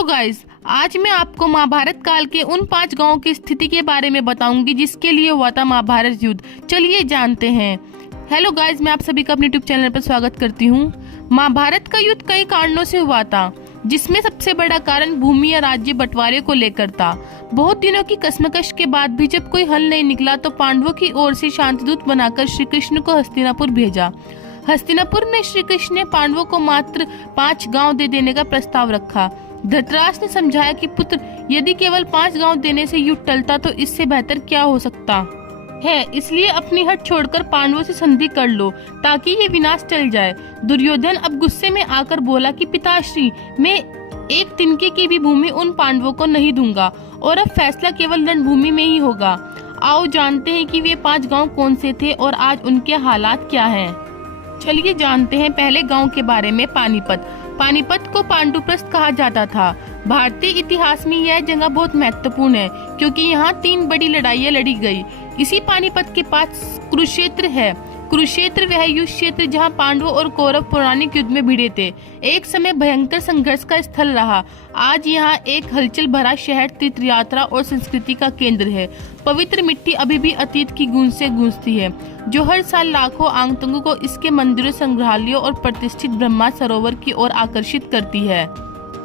Hello guys, आज मैं आपको महाभारत काल के उन 5 गांवों की स्थिति के बारे में बताऊंगी जिसके लिए हुआ था महाभारत युद्ध। चलिए जानते हैं। हेलो गाइस, मैं आप सभी का अपने यूट्यूब चैनल पर स्वागत करती हूँ। महाभारत का युद्ध कई कारणों से हुआ था, जिसमें सबसे बड़ा कारण भूमि या राज्य बंटवारे को लेकर था। बहुत दिनों की कशमकश के बाद भी जब कोई हल नहीं निकला तो पांडवों की ओर से शांतिदूत बनाकर श्री कृष्ण को हस्तिनापुर भेजा। हस्तिनापुर में श्री कृष्ण ने पांडवों को मात्र 5 गांव दे देने का प्रस्ताव रखा। धृतराष्ट्र ने समझाया कि पुत्र, यदि केवल 5 गांव देने से युद्ध टलता तो इससे बेहतर क्या हो सकता है, इसलिए अपनी हट छोड़कर पांडवों से संधि कर लो ताकि ये विनाश टल जाए। दुर्योधन अब गुस्से में आकर बोला कि पिताश्री, मैं एक तिनके की भी भूमि उन पांडवों को नहीं दूंगा और अब फैसला केवल रणभूमि में ही होगा। आओ जानते हैं कि वे 5 गांव कौन से थे और आज उनके हालात क्या हैं। चलिए जानते हैं पहले गांव के बारे में। पानीपत। पानीपत को पांडुप्रस्थ कहा जाता था। भारतीय इतिहास में यह जगह बहुत महत्वपूर्ण है क्योंकि यहाँ 3 बड़ी लड़ाइयाँ लड़ी गई। इसी पानीपत के पास कुरुक्षेत्र है। कुरुक्षेत्र वह युद्ध क्षेत्र जहाँ पांडवों और कौरव पौराणिक युद्ध में भिड़े थे। एक समय भयंकर संघर्ष का स्थल रहा। आज यहाँ एक हलचल भरा शहर, तीर्थ यात्रा और संस्कृति का केंद्र है। पवित्र मिट्टी अभी भी अतीत की गूंज से गूंजती है, जो हर साल लाखों आगंतुकों को इसके मंदिरों, संग्रहालयों और प्रतिष्ठित ब्रह्मा सरोवर की ओर आकर्षित करती है।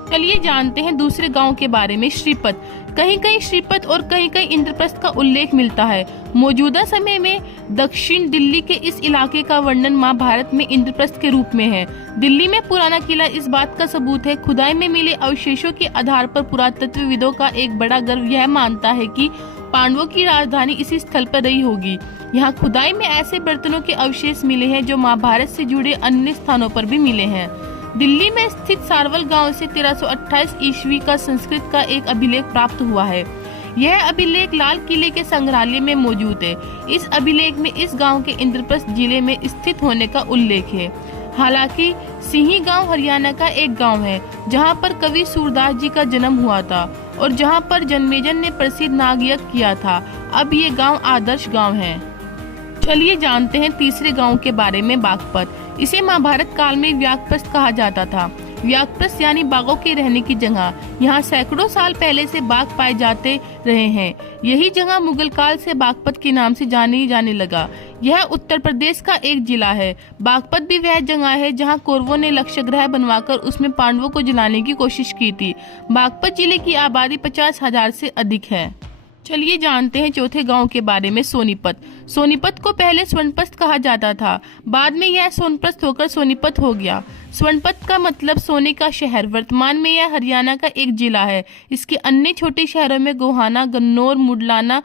चलिए जानते हैं दूसरे गांव के बारे में। श्रीपत। कहीं कहीं श्रीपत और कहीं कहीं इंद्रप्रस्थ का उल्लेख मिलता है। मौजूदा समय में दक्षिण दिल्ली के इस इलाके का वर्णन महाभारत में इंद्रप्रस्थ के रूप में है। दिल्ली में पुराना किला इस बात का सबूत है। खुदाई में मिले अवशेषों के आधार पर पुरातत्वविदों का एक बड़ा गर्व यह मानता है कि पांडवों की राजधानी इसी स्थल पर रही होगी। यहाँ खुदाई में ऐसे बर्तनों के अवशेष मिले हैं जो महाभारत से जुड़े अन्य स्थानों पर भी मिले हैं। दिल्ली में स्थित सारवल गांव से 1328 ईस्वी का संस्कृत का एक अभिलेख प्राप्त हुआ है। यह अभिलेख लाल किले के संग्रहालय में मौजूद है। इस अभिलेख में इस गांव के इंद्रप्रस्थ जिले में स्थित होने का उल्लेख है। हालांकि सिंही गांव हरियाणा का एक गांव है जहां पर कवि सूरदास जी का जन्म हुआ था और जहां पर जन्मेजन ने प्रसिद्ध नागयज्ञ किया था। अब ये गांव आदर्श गांव है। चलिए जानते हैं तीसरे गांव के बारे में। बागपत। इसे महाभारत काल में व्याघ्रप्रस्थ कहा जाता था। व्याघ्रप्रस्थ यानी बाघों के रहने की जगह। यहाँ सैकड़ों साल पहले से बाघ पाए जाते रहे हैं। यही जगह मुगल काल से बागपत के नाम से जाने लगा। यह उत्तर प्रदेश का एक जिला है। बागपत भी वह जगह है जहाँ कौरवों ने लक्ष्यग्रह बनवाकर उसमें पांडवों को जलाने की कोशिश की थी। बागपत जिले की आबादी 50,000 से अधिक है। चलिए जानते हैं चौथे गांव के बारे में। सोनीपत। सोनीपत को पहले स्वर्णप्रस्थ कहा जाता था, बाद में यह सोनप्रस्थ होकर सोनीपत हो गया। स्वर्णपत का मतलब सोने का शहर। वर्तमान में यह हरियाणा का एक जिला है। इसके अन्य छोटे शहरों में गोहाना, गन्नौर, मुडलाना,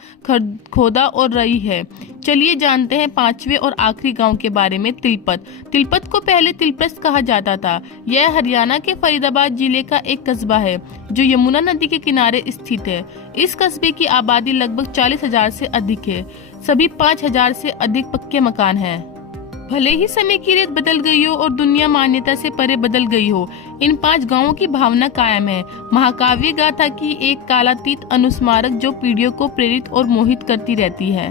खोदा और रई है। चलिए जानते हैं 5वें और आखिरी गांव के बारे में। तिलपत। तिलपत को पहले तिलप्रस्थ कहा जाता था। यह हरियाणा के फरीदाबाद जिले का एक कस्बा है जो यमुना नदी के किनारे स्थित है। इस कस्बे की आबादी लगभग 40,000 से अधिक है। सभी 5,000 से अधिक पक्के मकान हैं। भले ही समय की रेत बदल गई हो और दुनिया मान्यता से परे बदल गई हो, इन 5 गांवों की भावना कायम है। महाकाव्य गाथा की एक कालातीत अनुस्मारक जो पीढ़ियों को प्रेरित और मोहित करती रहती है।